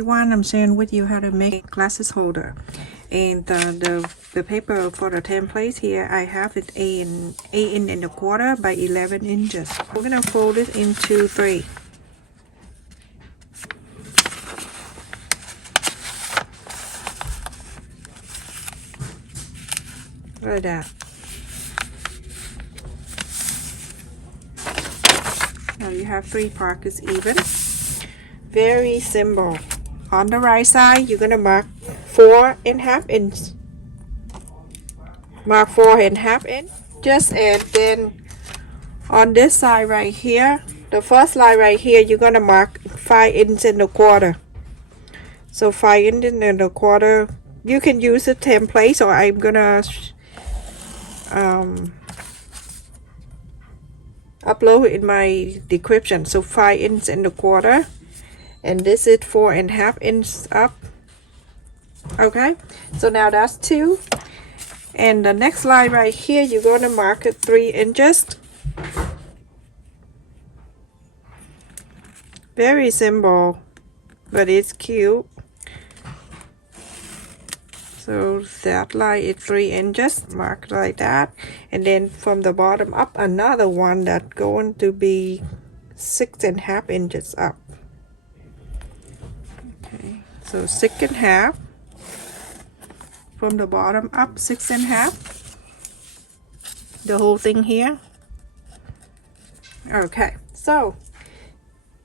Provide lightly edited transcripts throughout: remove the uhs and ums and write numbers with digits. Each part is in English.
everyone, I'm sharing with you how to make glasses holder. And the paper for the template here, I have it 8.25 by 11 inches. We're gonna fold it into 3. Like that. Now you have 3 pockets even. Very simple. On the right side, you're gonna mark 4.5 inch. Mark 4.5 inch. Just and then on this side right here, the first line right here, you're gonna mark 5.25 inches. So 5.25 inches. You can use a template, or I'm gonna upload it in my description. So 5.25 inches. And this is 4.5 inches up. Okay, so now that's 2. And the next line right here, you're going to mark it 3 inches. Very simple, but it's cute. So that line is 3 inches, mark like that. And then from the bottom up, another one that's going to be 6.5 inches up. Okay, so 6.5 from the bottom up, 6.5. The whole thing here. Okay, so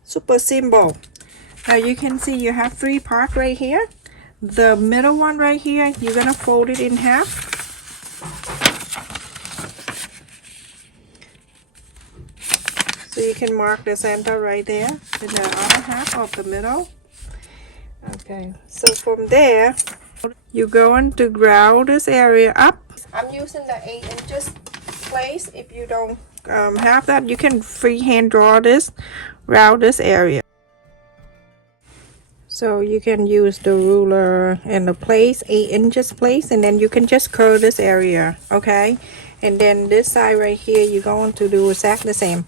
super simple. Now you can see you have 3 parts right here. The middle one right here, you're gonna fold it in half. So you can mark the center right there in the other half of the middle. Okay, so from there, you're going to ground this area up. I'm using the 8 inches place. If you don't have that, you can freehand draw this, round this area. So you can use the ruler and the place, 8 inches place, and then you can just curve this area, okay? And then this side right here, you're going to do exactly the same.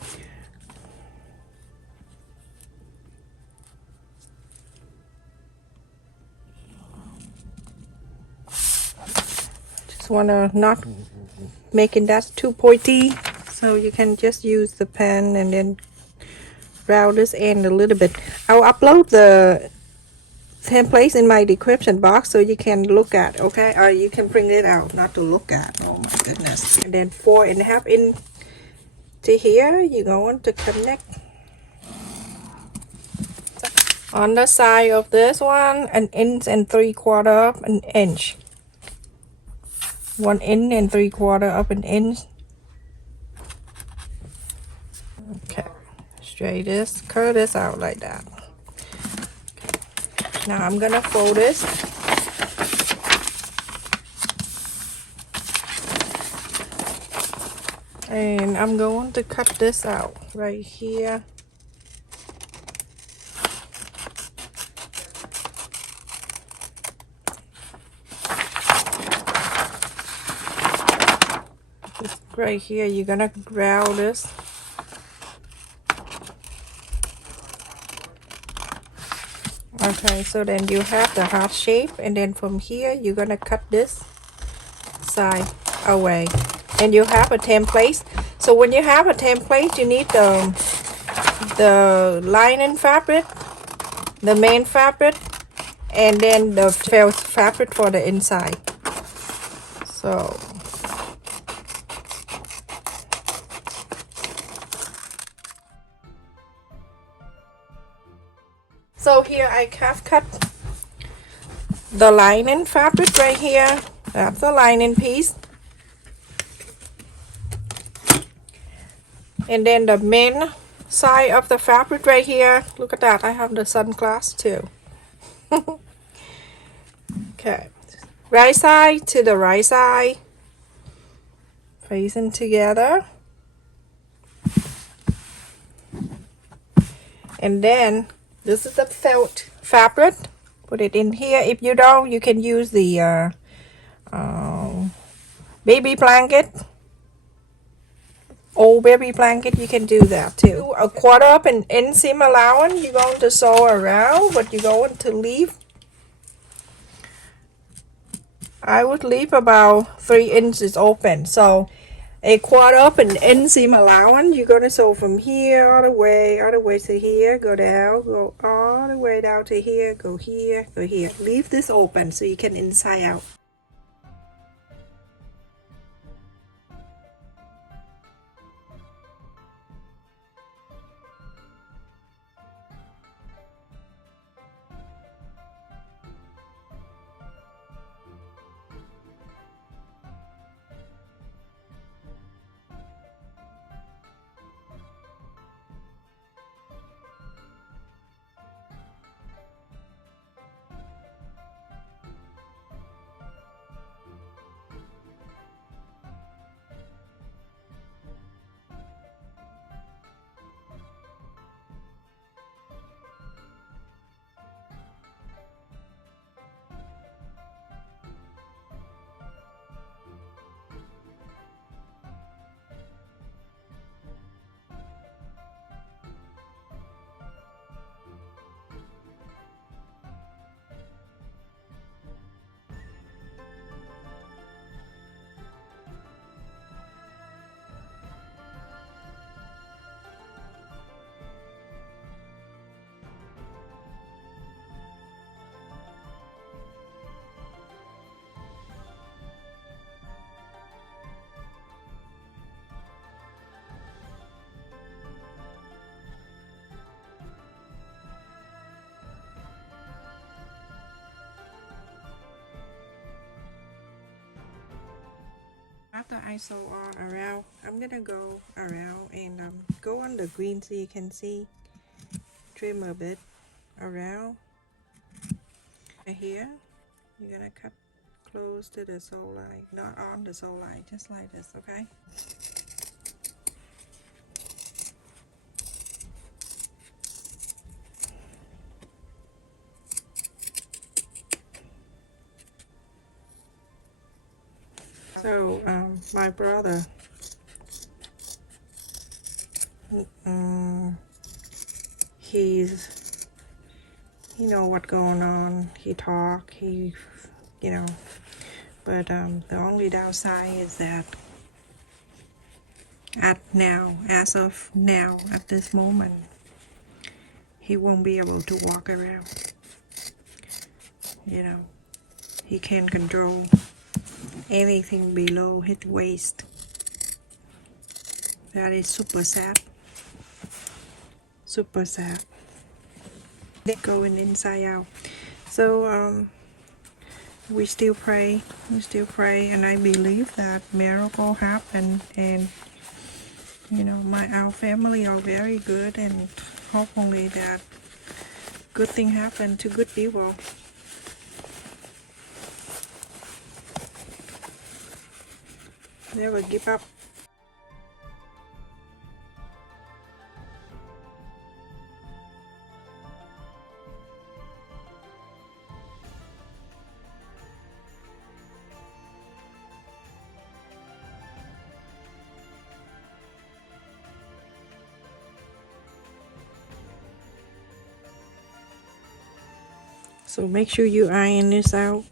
Wanna not making that too pointy, so you can just use the pen and then round this end a little bit. I'll upload the templates in my description box so you can look at, okay? Or you can print it out, not to look at. Oh my goodness. And then 4.5 inches to here, you're going to connect on the side of this one, 1.75 inches. 1.75 inches. Okay, straight this, curve this out like that. Okay. Now I'm gonna fold this. And I'm going to cut this out right here. Right here, you're gonna ground this. Okay, so then you have the heart shape, and then from here you're gonna cut this side away, and you have a template. So when you have a template, you need the lining fabric, the main fabric, and then the felt fabric for the inside. So here I have cut the lining fabric right here. That's the lining piece. And then the main side of the fabric right here. Look at that, I have the sunglasses too. Okay, right side to the right side, facing together. And then this is the felt fabric. Put it in here. If you don't, you can use the baby blanket. old baby blanket, you can do that too. A quarter up an inseam allowance, you're going to sew around, but you're going to leave, I would leave about 3 inches open. So a quarter up an inseam allowance, you're going to sew from here all the way to here, go down, go all the way down to here, go here, go here. Leave this open so you can inside out. After I sew all around, I'm gonna go around and go on the green so you can see, trim a bit around here. You're gonna cut close to the sew line, not on the sew line, just like this, okay? So my brother, he know what going on, he talk, he, you know, but the only downside is that as of now, at this moment, he won't be able to walk around. You know, he can't control anything below his waist. That is super sad. Super sad. Going inside out. So we still pray, and I believe that miracle happen, and you know, our family are very good, and hopefully that good thing happen to good people. Never give up. So make sure you iron this out.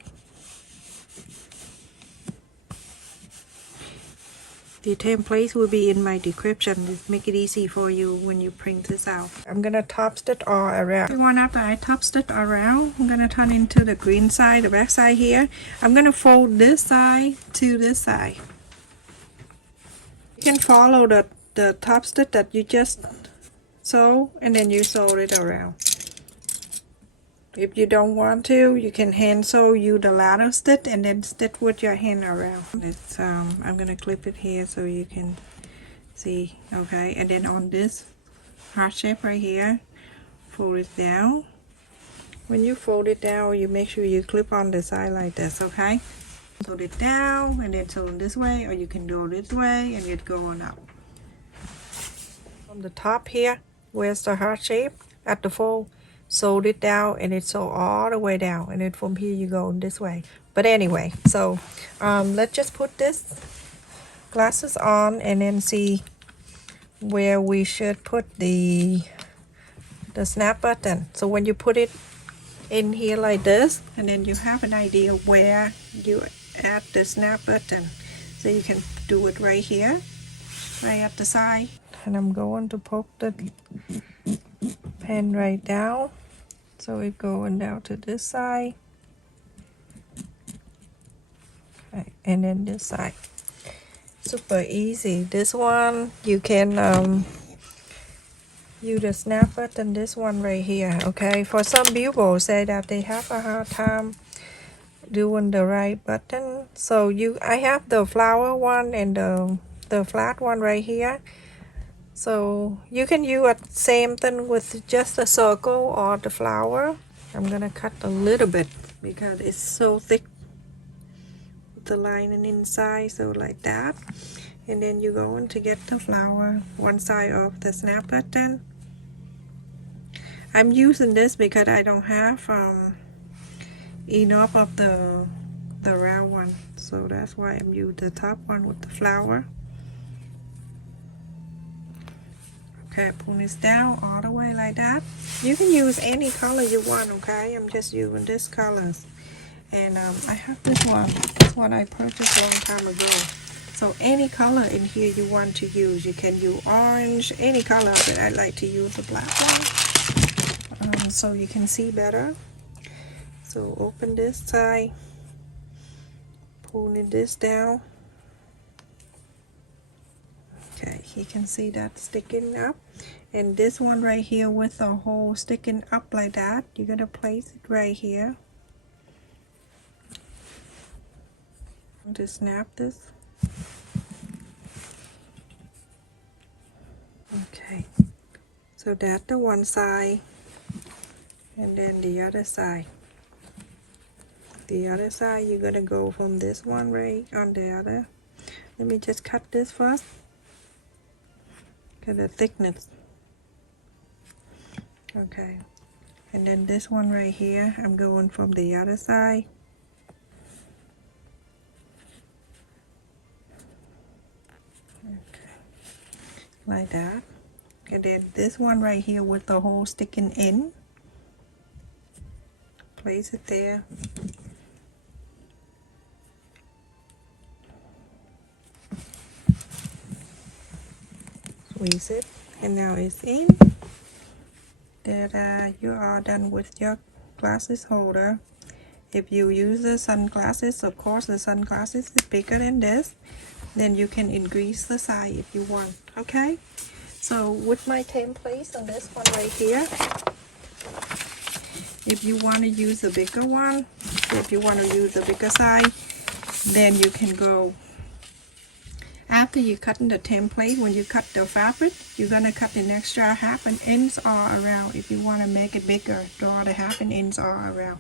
The templates will be in my description. Just make it easy for you when you print this out. I'm gonna top stitch all around. After I top stitch around, I'm gonna turn into the green side, the back side here. I'm gonna fold this side to this side. You can follow the top stitch that you just sew, and then you sew it around. If you don't want to, you can hand sew you the ladder stitch and then stitch with your hand around. It's I'm gonna clip it here so you can see. Okay, and then on this heart shape right here, fold it down. When you fold it down, you make sure you clip on the side like this. Okay, fold it down and then sew this way, or you can go this way and it going up. From the top here, where's the heart shape at the fold, sew it down, and it sew all the way down, and then from here you go this way. But anyway, so let's just put this glasses on and then see where we should put the snap button. So when you put it in here like this, and then you have an idea where you add the snap button. So you can do it right here, right at the side. And I'm going to poke the pen right down. So it's going down to this side. Okay, and then this side. Super easy. This one you can use the snap button, this one right here. Okay, for some people say that they have a hard time doing the right button. So I have the flower one and the flat one right here. So you can use the same thing with just the circle or the flower. I'm gonna cut a little bit because it's so thick, the lining inside, so like that. And then you're going to get the flower one side of the snap button. I'm using this because I don't have enough of the round one, so that's why I'm using the top one with the flower. Okay, pull this down all the way like that. You can use any color you want, okay? I'm just using this colors. And I have this one I purchased a long time ago. So any color in here you want to use, you can use orange, any color, but I like to use the black one so you can see better. So open this side, pulling this down. Okay, you can see that sticking up. And this one right here with the hole sticking up like that, you're gonna place it right here. To snap this. Okay, so that's the one side, and then the other side. The other side, you're gonna go from this one right on the other. Let me just cut this first. Get the thickness. Okay, and then this one right here, I'm going from the other side. Okay, like that. And then this one right here with the hole sticking in, place it there. Squeeze it, and now it's in. That you are done with your glasses holder. If you use the sunglasses, of course the sunglasses is bigger than this, then you can increase the size if you want. Okay, so with my templates on this one right here, if you want to use a bigger one, if you want to use a bigger size, then you can go after you cut in the template. When you cut the fabric, you're gonna cut an extra half an inch all around. If you want to make it bigger, draw the half an inch all around.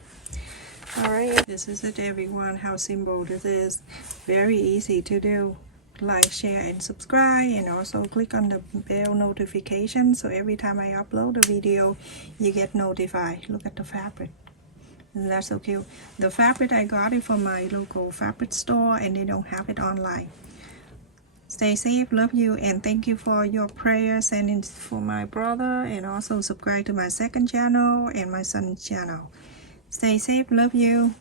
Alright, this is it everyone, how simple this is. Very easy to do. Like, share and subscribe, and also click on the bell notification so every time I upload a video you get notified. Look at the fabric, and that's so cute. The fabric I got it from my local fabric store, and they don't have it online. Stay safe, love you, and thank you for your prayers and for my brother, and also subscribe to my second channel and my son's channel. Stay safe, love you.